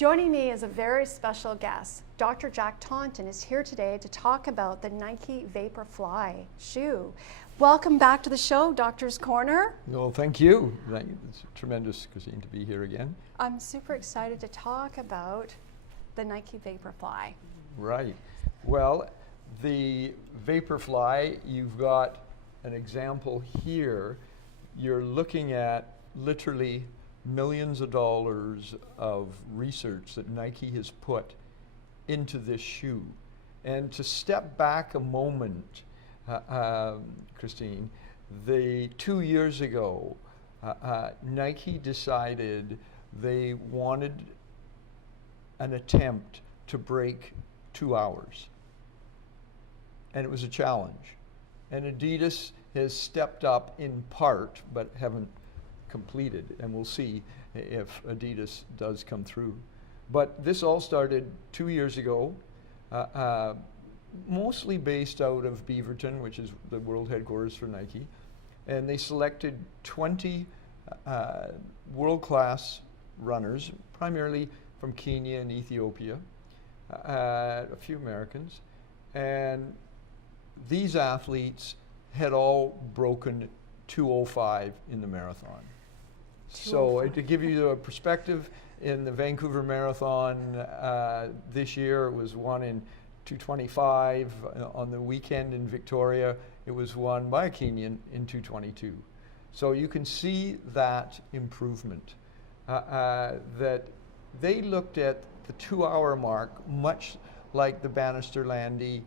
Joining me is a very special guest. Dr. Jack Taunton is here today to talk about the Nike Vaporfly shoe. Welcome back to the show, Doctor's Corner. Well, thank you. It's tremendous, Christine, to be here again. I'm super excited to talk about the Nike Vaporfly. Right. Well, the Vaporfly, you've got an example here. You're looking at literally millions of dollars of research that Nike has put into this shoe. And to step back a moment, Christine, 2 years ago, Nike decided they wanted an attempt to break 2 hours. And it was a challenge. And Adidas has stepped up in part, but haven't completed, and we'll see if Adidas does come through. But this all started 2 years ago, mostly based out of Beaverton, which is the world headquarters for Nike, and they selected 20 world-class runners, primarily from Kenya and Ethiopia, a few Americans, and these athletes had all broken 2:05 in the marathon. So to give you a perspective, in the Vancouver Marathon this year, it was won in 2:25. On the weekend in Victoria, it was won by a Kenyan in 2:22. So you can see that improvement, that they looked at the 2 hour mark, much like the Bannister Landy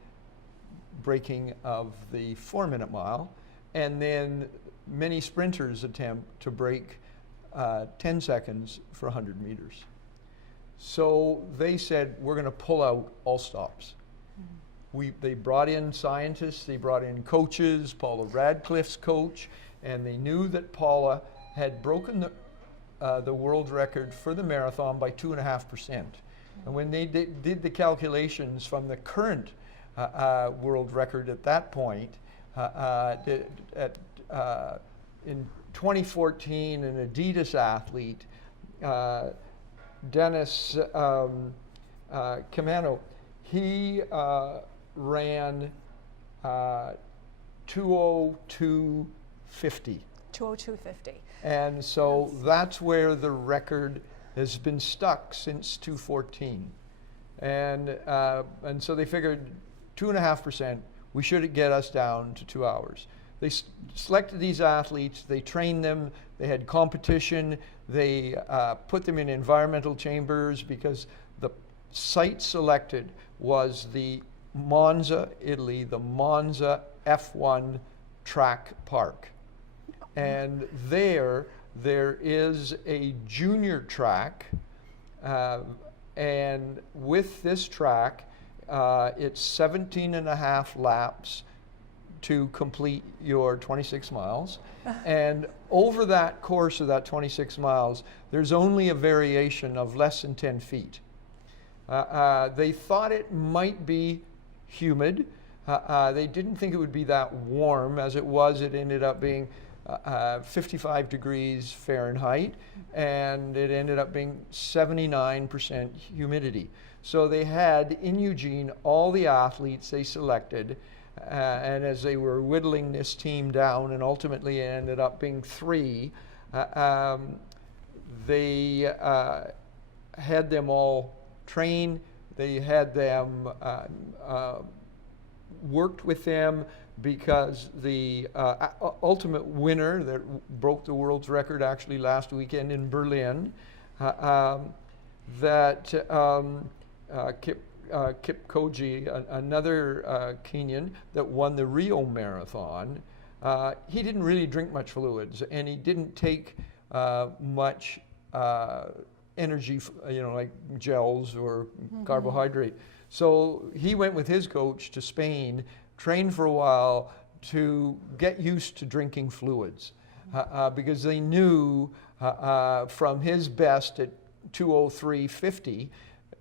breaking of the 4 minute mile, and then many sprinters attempt to break 10 seconds for 100 meters. So they said, we're going to pull out all stops. They brought in scientists, they brought in coaches, Paula Radcliffe's coach, and they knew that Paula had broken the world record for the marathon by 2.5%. And when they did the calculations from the current world record at that point, in 2014, an Adidas athlete, Dennis Camano, he ran 2:02:50. 2:02:50. And so that's where the record has been stuck since 2014. And so they figured 2.5%, we should get us down to 2 hours. They selected these athletes, they trained them, they had competition, they put them in environmental chambers because the site selected was the Monza, Italy, the Monza F1 track park. And there is a junior track, and with this track, it's 17.5 laps to complete your 26 miles. And over that course of that 26 miles, there's only a variation of less than 10 feet. They thought it might be humid. They didn't think it would be that warm. As it was, it ended up being 55 degrees Fahrenheit, and it ended up being 79% humidity. So they had in Eugene all the athletes they selected, and as they were whittling this team down, and ultimately it ended up being 3, they had them all train. They had them worked with them, because the ultimate winner that broke the world's record actually last weekend in Berlin, Kip Koji, another Kenyan that won the Rio Marathon, he didn't really drink much fluids, and he didn't take much energy, like gels or carbohydrate. So he went with his coach to Spain, trained for a while to get used to drinking fluids, because they knew from his best at 2:03:50,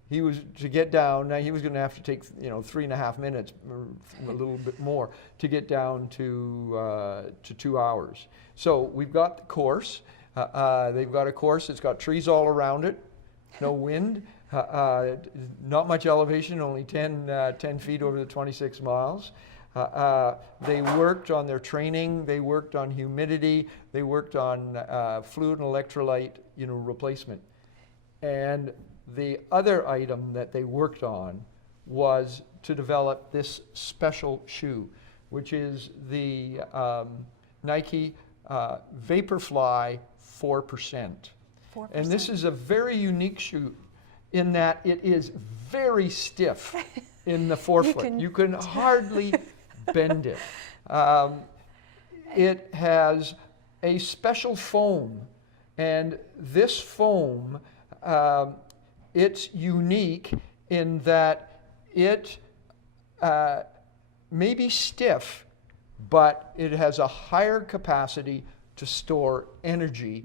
he was to get down. Now he was going to have to take 3.5 minutes, or a little bit more, to get down to 2 hours. So we've got the course. They've got a course that's got trees all around it, no wind. Not much elevation, only 10 feet over the 26 miles. They worked on their training, they worked on humidity, they worked on fluid and electrolyte, replacement. And the other item that they worked on was to develop this special shoe, which is the Nike Vaporfly 4%. 4%. And this is a very unique shoe in that it is very stiff in the forefoot. You can hardly bend it. It has a special foam, and this foam, it's unique in that it may be stiff, but it has a higher capacity to store energy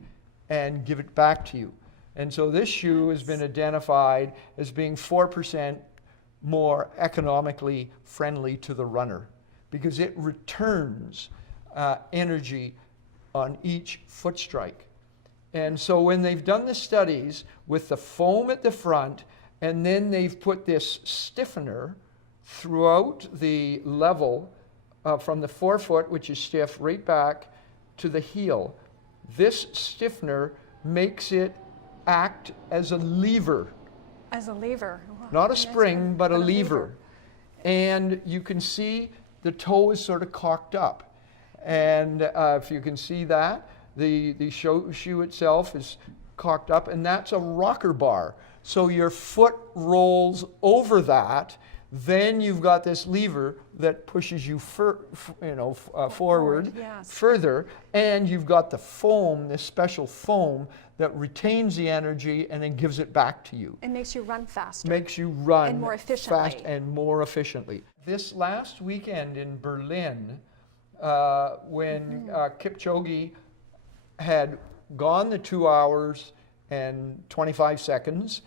and give it back to you. And so this shoe has been identified as being 4% more economically friendly to the runner because it returns energy on each foot strike. And so when they've done the studies with the foam at the front, and then they've put this stiffener throughout the level from the forefoot, which is stiff, right back to the heel. This stiffener makes it act as a lever. As a lever. Wow. Not a spring, but a lever. And you can see the toe is sort of cocked up. And if you can see that, the shoe itself is cocked up, and that's a rocker bar. So your foot rolls over that, then you've got this lever that pushes you forward yes. further, and you've got the foam, this special foam that retains the energy and then gives it back to you. It makes you run faster. Makes you run and more efficiently. fast and more efficiently. This last weekend in Berlin, when Kipchoge had gone the 2 hours and 25 seconds,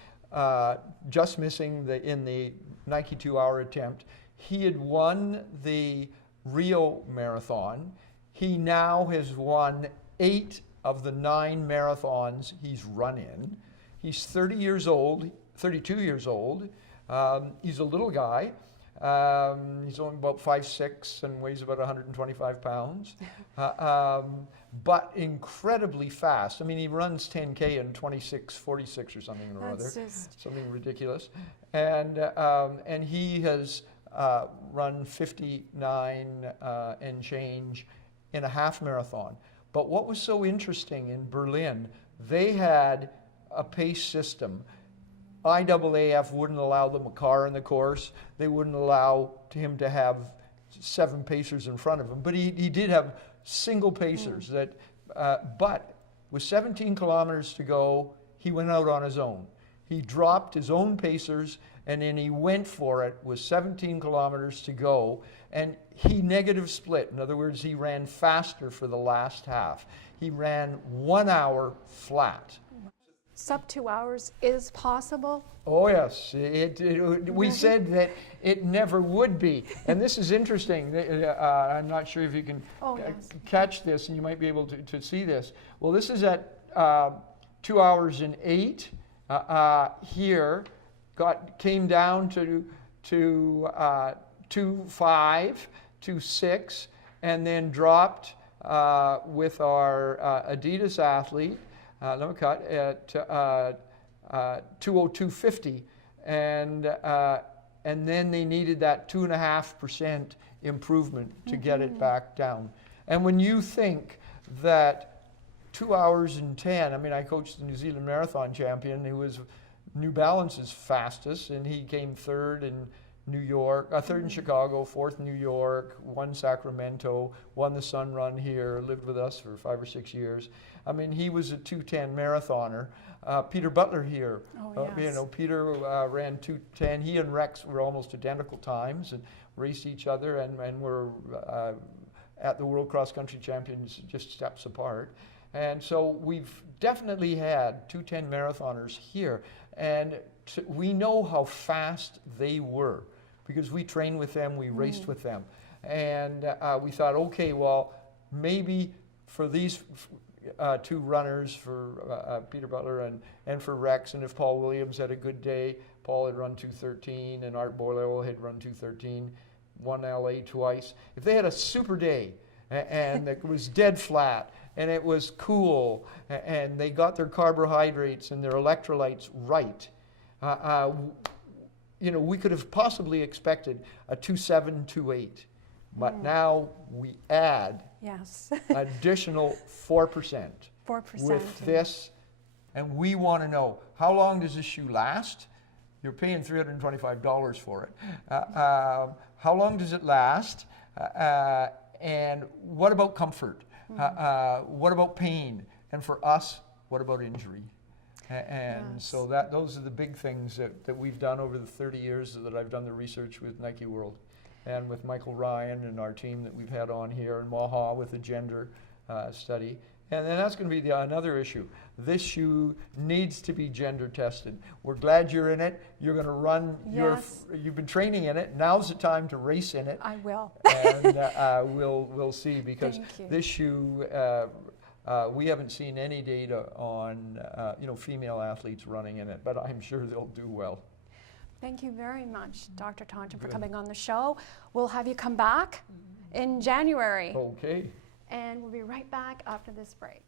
just missing in the Nike 2-hour attempt. He had won the Rio Marathon. He now has won 8 of the 9 marathons he's run in. He's 32 years old. He's a little guy. He's only about 5'6" and weighs about 125 pounds. But incredibly fast. I mean, he runs 10K in 26:46 or something or other. Something ridiculous. And he has run 59 and change in a half marathon. But what was so interesting in Berlin, they had a pace system. IAAF wouldn't allow them a car in the course. They wouldn't allow him to have 7 pacers in front of him. But he did have single pacers that, but with 17 kilometers to go, he went out on his own. He dropped his own pacers and then he went for it with 17 kilometers to go, and he negative split. In other words, he ran faster for the last half. He ran 1 hour flat. Sub 2 hours is possible? Oh yes, we said that it never would be. And this is interesting. I'm not sure if you can catch this, and you might be able to see this. Well, this is at 2 hours and 8 here. Came down to 2:05, 2:06, and then dropped with our Adidas athlete. Let me cut at 2:02:50, and then they needed that 2.5% improvement to get it back down. And when you think that 2 hours and 10, I mean, I coached the New Zealand marathon champion who was New Balance's fastest, and he came third in New York, third in Chicago, fourth in New York, won Sacramento, won the Sun Run here, lived with us for 5 or 6 years. I mean, he was a 2:10 marathoner. Peter Butler here, Peter ran 2:10. He and Rex were almost identical times and raced each other and were at the World Cross Country Champions just steps apart. And so we've definitely had 2:10 marathoners here. And we know how fast they were because we trained with them, we raced with them. And we thought, okay, well, maybe for these two runners for Peter Butler and for Rex. And if Paul Williams had a good day, Paul had run 2:13 and Art Boyle had run 2:13, won LA twice. If they had a super day and it was dead flat and it was cool and they got their carbohydrates and their electrolytes right, you know, we could have possibly expected a 2.7, 2.8. But now we add Yes. additional 4%. 4%. With this, and we want to know, how long does this shoe last? You're paying $325 for it. How long does it last? And what about comfort? What about pain? And for us, what about injury? And Yes. so those are the big things that we've done over the 30 years that I've done the research with Nike World. And with Michael Ryan and our team that we've had on here, and Maha with the gender study. And then that's going to be another issue. This shoe needs to be gender tested. We're glad you're in it. You're going to run, Yes. you've been training in it. Now's the time to race in it. I will. And we'll see, because Thank you. this shoe, we haven't seen any data on you know, female athletes running in it, but I'm sure they'll do well. Thank you very much, Dr. Taunton, for coming on the show. We'll have you come back in January. Okay. And we'll be right back after this break.